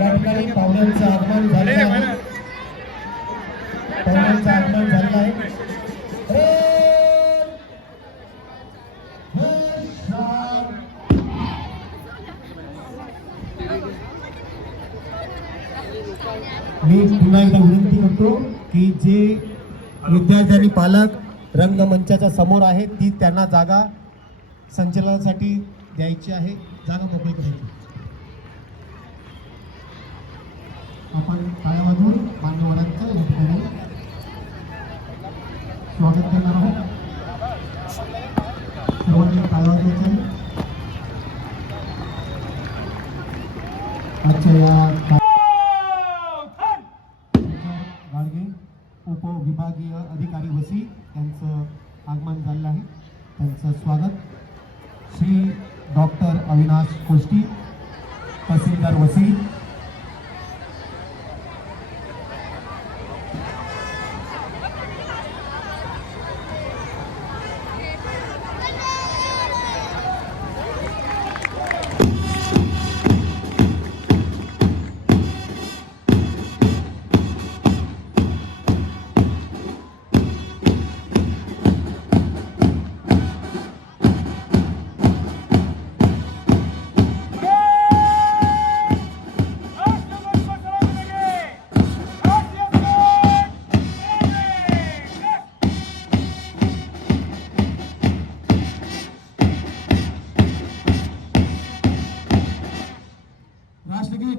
या ठिकाणी पाहुण्यांचं आगमन झालेलं आहे. पाहुण्यांचं आगमन झालेलं आहे. मी पुन्हा एकदा विनंती करतो की जे विद्यार्थी आणि पालक रंगमंचाच्या समोर आहेत ती त्यांना जागा संचलनासाठी द्यायची आहे. जागा मोकळी करायची आपण टाळ्या वाजवून मान्यवरांचं या ठिकाणी स्वागत करणार आहोत सर्वांनी टाळ्या वाजवायचं आहे आजच्या या 去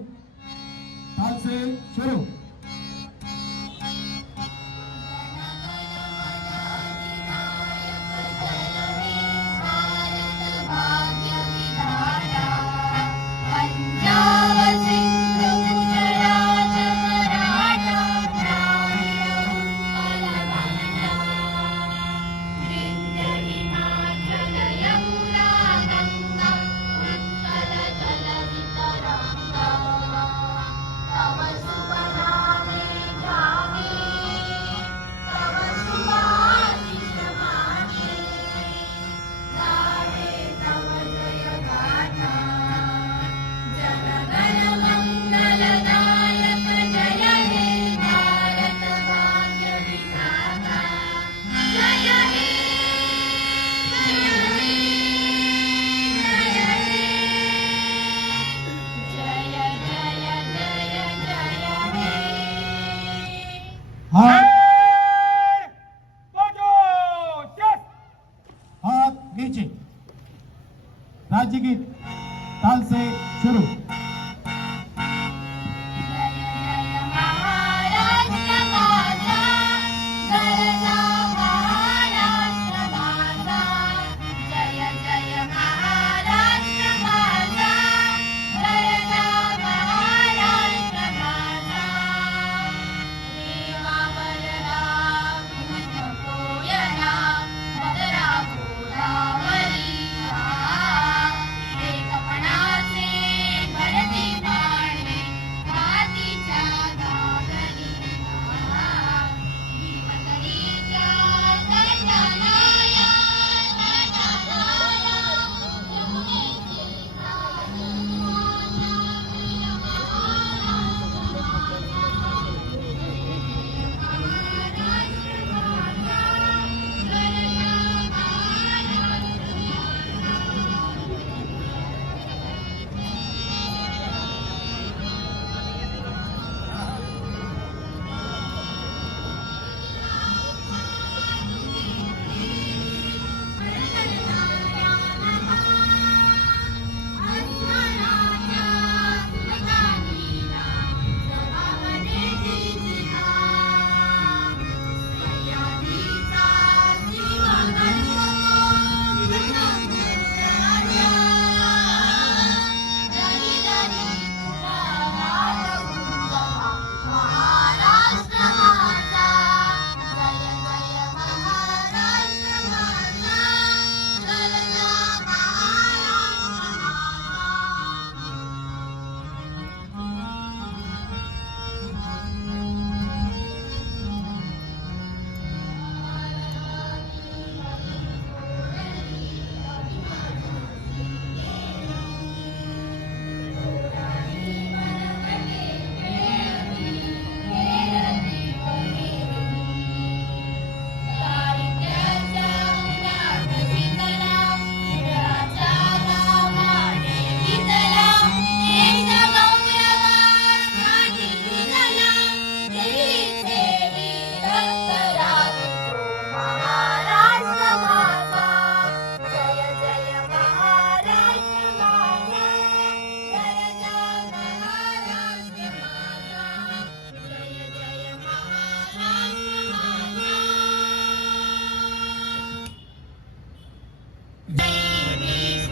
হ্যাঁ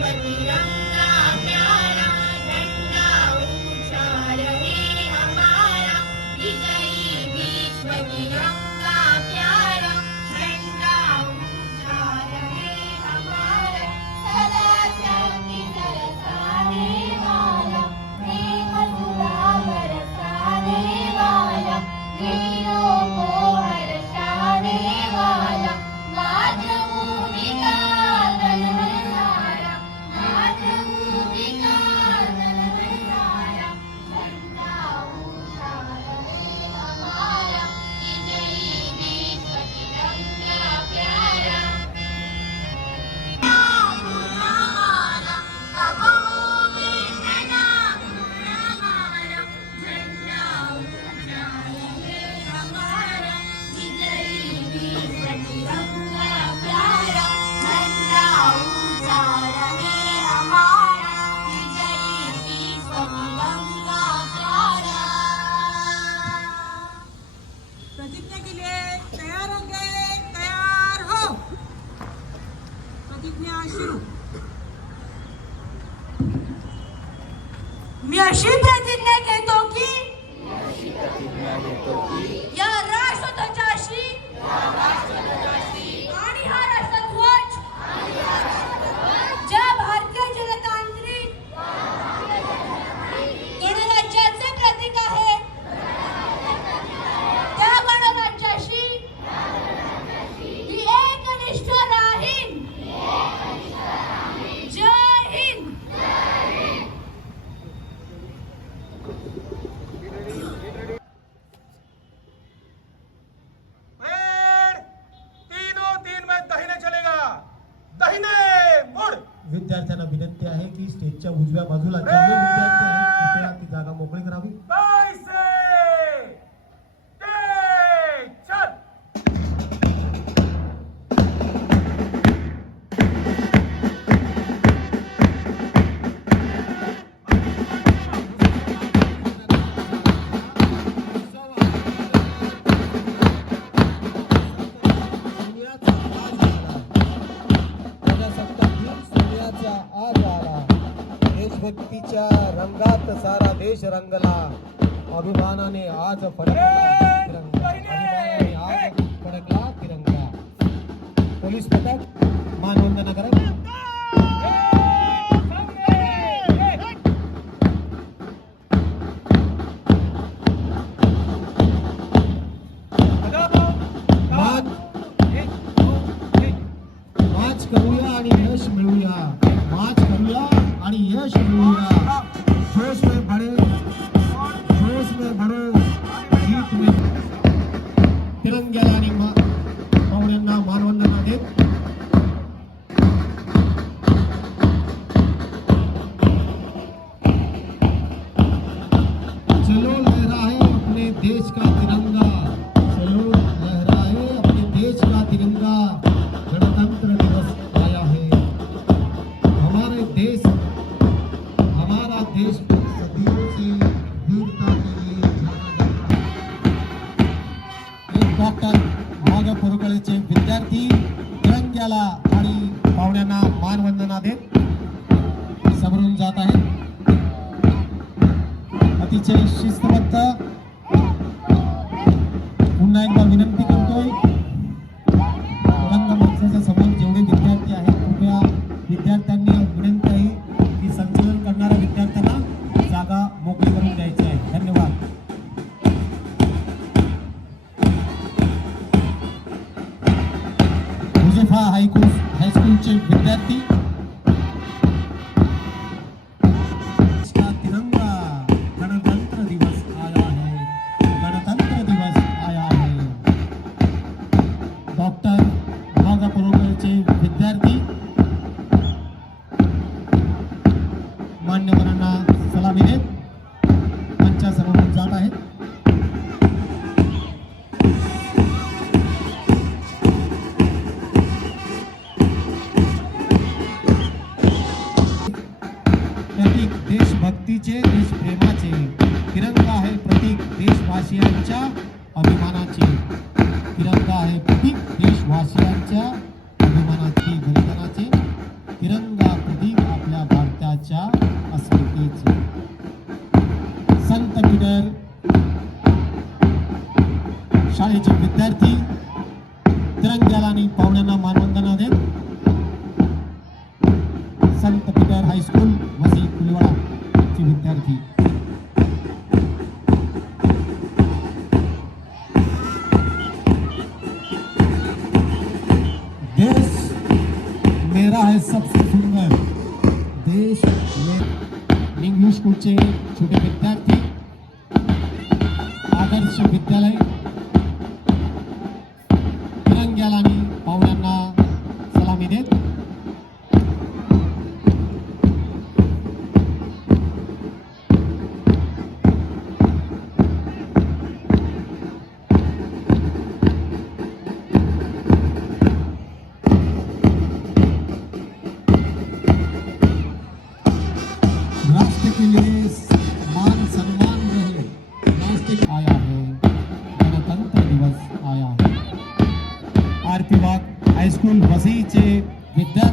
बलिया should பதினெட்டு आमचे विद्यार्थी विद्यार्थी तिरंग्याला आणि पाहुण्यांना मानवंदना देत संत पीटर हायस्कूल वसई कुलवाडाचे विद्यार्थी. देश मेरा है सबसे सुंदर। देश इंग्लिश स्कूलचे छोटे विद्यार्थी आदर्श विद्यालय ત્યારબાદ હાઈસ્કૂલ વસી જે વિદ્યાર્થી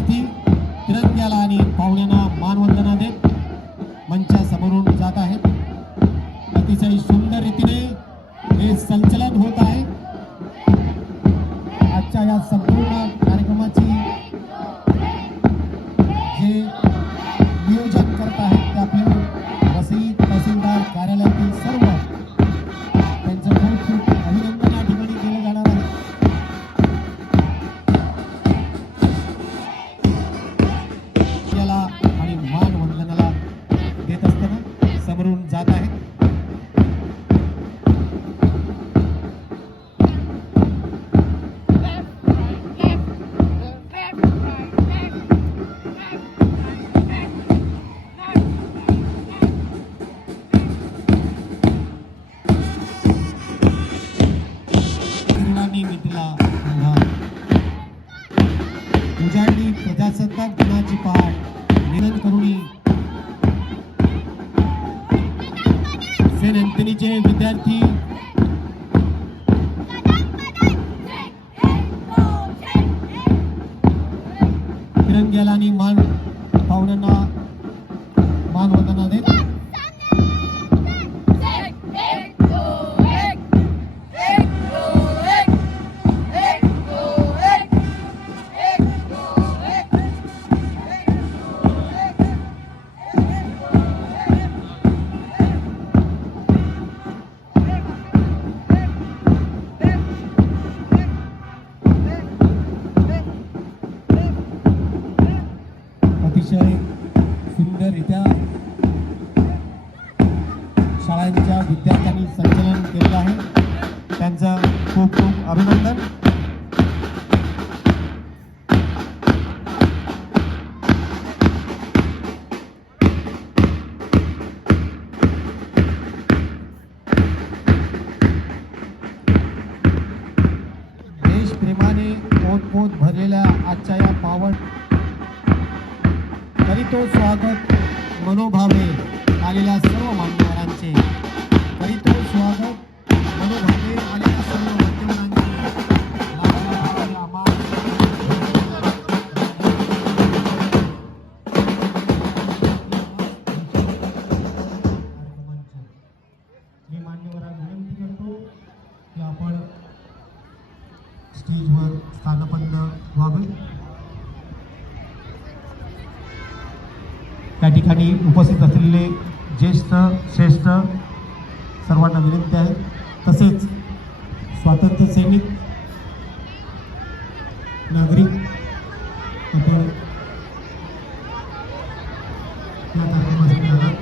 Benin, Benin James, Dad Team. आजच्या या पावन तरी तो स्वागत मनोभावे आलेल्या व्हावं त्या ठिकाणी उपस्थित असलेले ज्येष्ठ श्रेष्ठ सर्वांना विनंती आहे. तसेच स्वातंत्र्य सैनिक नागरिक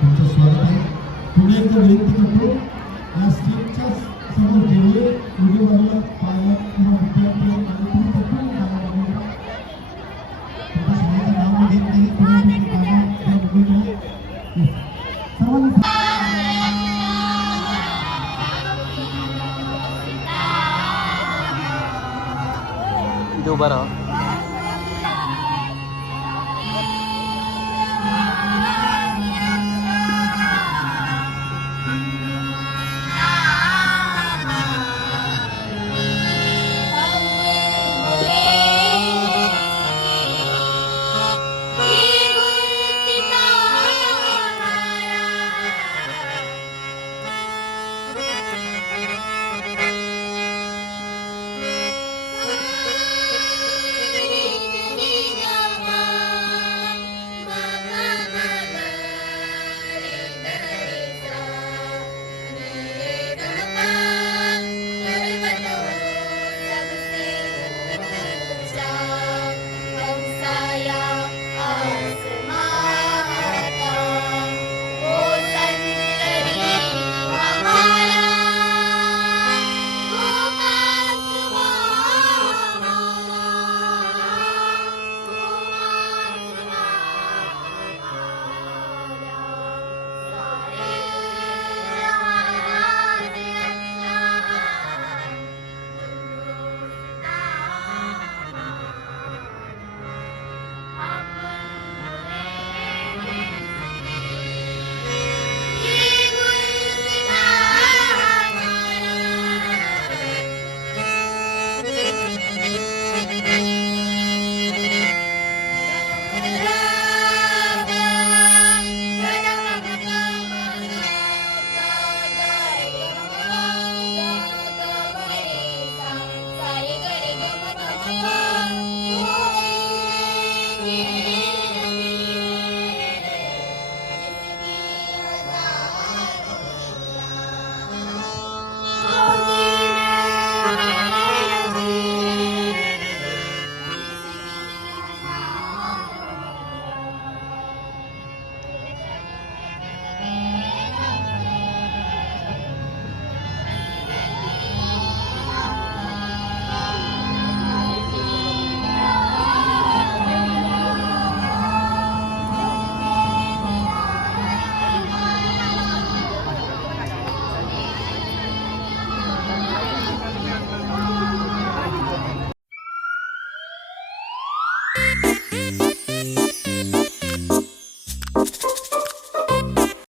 तुमचं स्वागत आहे. पुढे एकदा विनंती करतो